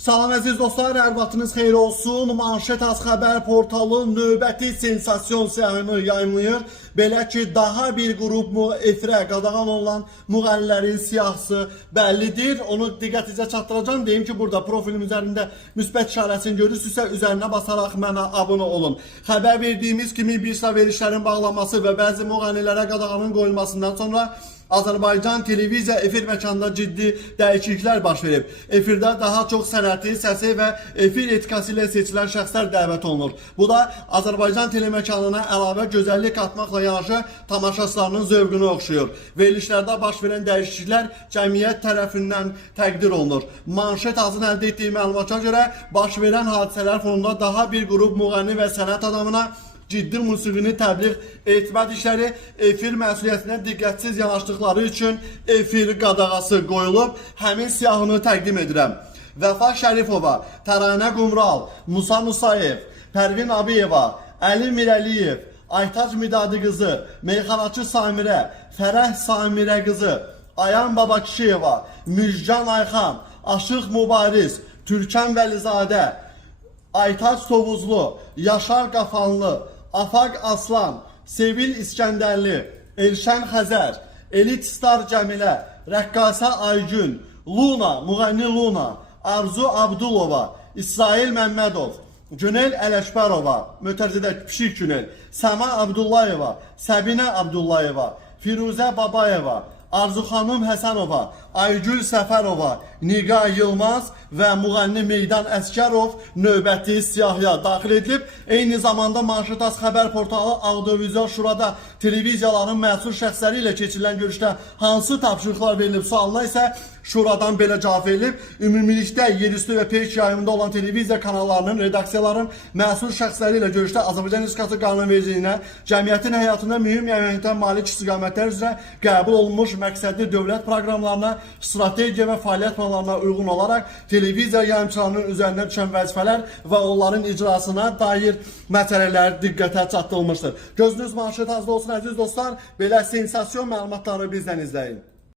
Salam əziz dostlar, hər vaxtınız xeyir olsun. Manşet Az Xəbər portalı növbəti sensasiyon siyahını yayımlayır. Belə ki, daha bir qrup efirə qadağan olan müğənnilərin siyahısı bəllidir. Onu diqqətinizə çatdıracağım. Deyim ki, burada profilim üzərində müsbət işarəsini görürsünüzsə, üzərinə basaraq mənə abunə olun. Xəbər verdiyimiz kimi bir sıra verilişlərin bağlanması və bəzi müğənnilərə qadağanın qoyulmasından sonra Azərbaycan televiziya efir məkanında ciddi dəyişikliklər baş verib. Efirdə daha çox sənəti, səsi və efir etikası ilə seçilən şəxslər dəvət olunur. Bu da Azərbaycan teleməkanına əlavə gözəllik katmaqla yanaşı tamaşaçılarının zövqünü oxşuyur. Verilişlərdə baş verən dəyişikliklər cəmiyyət tərəfindən təqdir olunur. Manşet Azın əldə etdiyi məlumata görə baş verən hadisələr fonunda daha bir qrup müğənni və sənət adamına ciddi musiqini təbliğ etməd işləri efir məsuliyyətinə diqqətsiz yanaşdıqları üçün efir qadağası qoyulub. Həmin siyahını təqdim edirəm. Vəfa Şərifova, Təranə Qumral, Musa Musayev, Pərvin Abiyeva, Əli Mirəliyev, Aytac Midadi qızı, Meyxanaçı Samirə, Fərəh Samirə qızı, Ayan Babakişiyeva, Müjgan Ayxan, Aşıq Mübariz, Türkən Vəlizadə, Aytac Tovuzlu, Yaşar Qafanlı, Afaq Aslan, Sevil İskəndərli, Elşən Xəzər, Elit Star Cəmilə, Rəqqasə Aygün, Luna, müğənni Luna, Arzu Abdulova, İsrail Məmmədov, Günel Ələşbərova, mötərizədə Pişik Günel, Səma Abdullayeva, Səbinə Abdullayeva, Firuzə Babayeva, Arzu xanım Həsənova, Aygül Səfərova, Niqa Yılmaz və müğənni Meydan Əskərov növbəti siyahıya daxil edilib. Eyni zamanda Manşet Az Xəbər portalı Audiovizual Şurada televiziyaların məsul şəxsləri ilə keçirilən görüşdə hansı tapşırıqlar verilib sualına isə Şuradan belə cavab verilib. Ümumilikdə yerüstü və peyk yayımında olan televiziya kanallarının, redaksiyaların məsul şəxsləri ilə görüşdə Azərbaycan Respublikası qanunvericiliyinə, cəmiyyətin həyatında mühüm əhəmiyyətə malik istiqamətlər üzrə qəbul olunmuş məqsədli dövlət proqramlarına, strategiya və fəaliyyət planlarına uyğun olaraq televiziya yayımçılarının üzərinə düşən vəzifələr və onların icrasına dair məsələlər diqqətə çatdırılmışdır. Gözünüz Manşet Azda olsun əziz dostlar. Belə sensasiyon məlumatları bizdən izləyin.